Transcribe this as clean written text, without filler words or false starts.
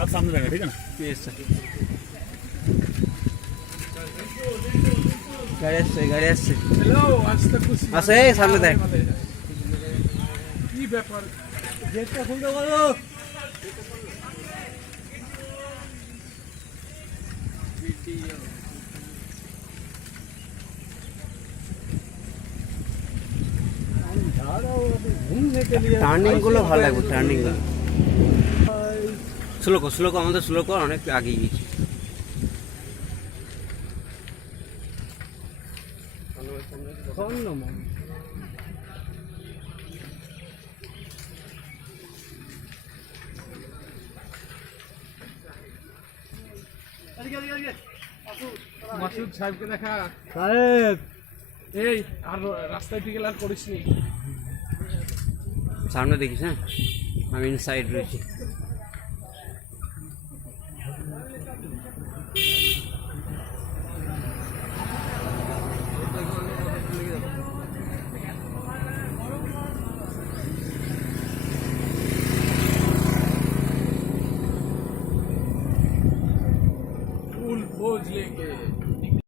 आप सामने रहेगा, ठीक है ना? Yes sir. গাড়ি আসছে গাড়ি আসছে। হ্যালো, আজ তো খুশি আসে সামনে দেখ। কি ব্যাপার? গেটটা খুলতে বলো। টার্নিং গুলো ভালো লাগবে, টার্নিং গুলো স্লো কর, আমাদের স্লো কর, অনেক আগে গিয়েছি। মাসুদ সাহেবকে দেখা সাহেব এই আর রাস্তায় থেকে আর করিস নি। সামনে দেখিস, হ্যাঁ আমি ইনসাইড রয়েছি। फूल खोज लेके